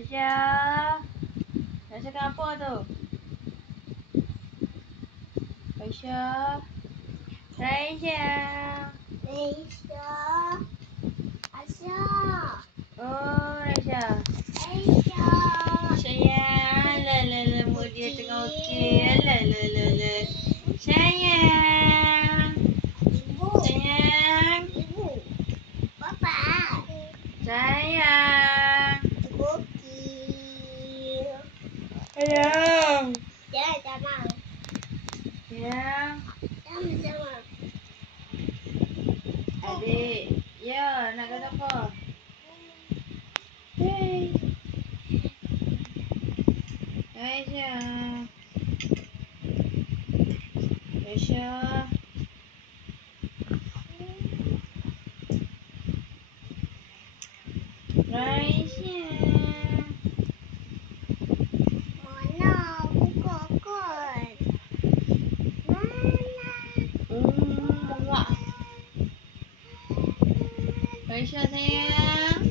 Aisyah. Nak cakap apa tu? Aisyah. Aisyah. Aisyah. Aisyah. Oh, Aisyah. Aisyah. Sayang. La. Mood dia tengah okey. La. Sayang. Ibu. Sayang. Ibu. Papa. Sayang. Cookie. Sayang. Jangan sama. Sayang. Sama-sama. Adik. Ya, nak kata apa? Hey. Aisyah. Aisyah. Aisyah. Mana buka kon? Mana? Mak. Aisyah sayang.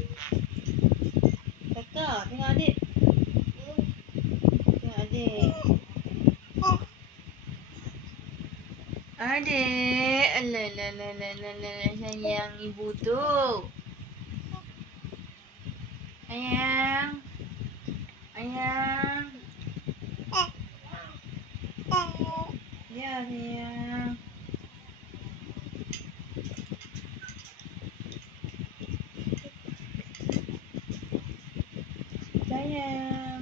Kakak, tengok adik. Tengok adik. Adik. Alah. Sayang ibu tu. Sayang. Sayang. Ya sayang. Sayang.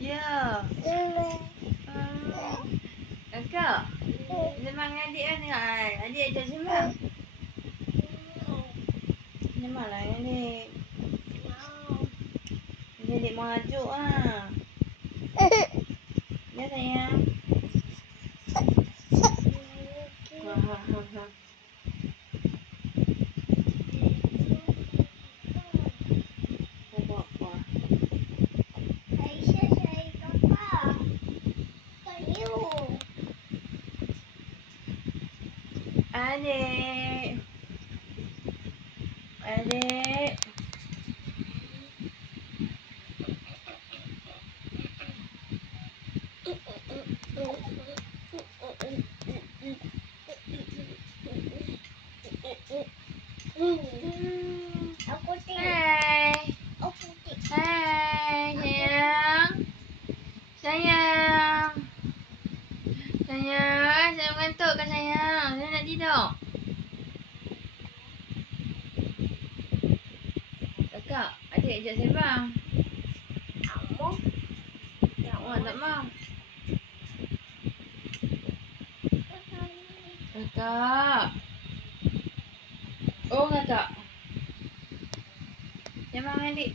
Ya. Kakak. Sembang dengan adik kan tengok. Adik ajak sembang. Sembang lah dengan adik. Adik majuk lah. Ya sayang. Ha. Apa? Aisyah cari kakak. Kayu. Adik. Adik. Aku tengok. Hai. Aku tengok. Hai sayang. Sayang. Sayang mengantuk kan sayang? Saya nak tidur. Kakak, adik ajak sembang. Kamu. Oh, tak mau. Kakak. Oh, kakak. Sembang dengan adik.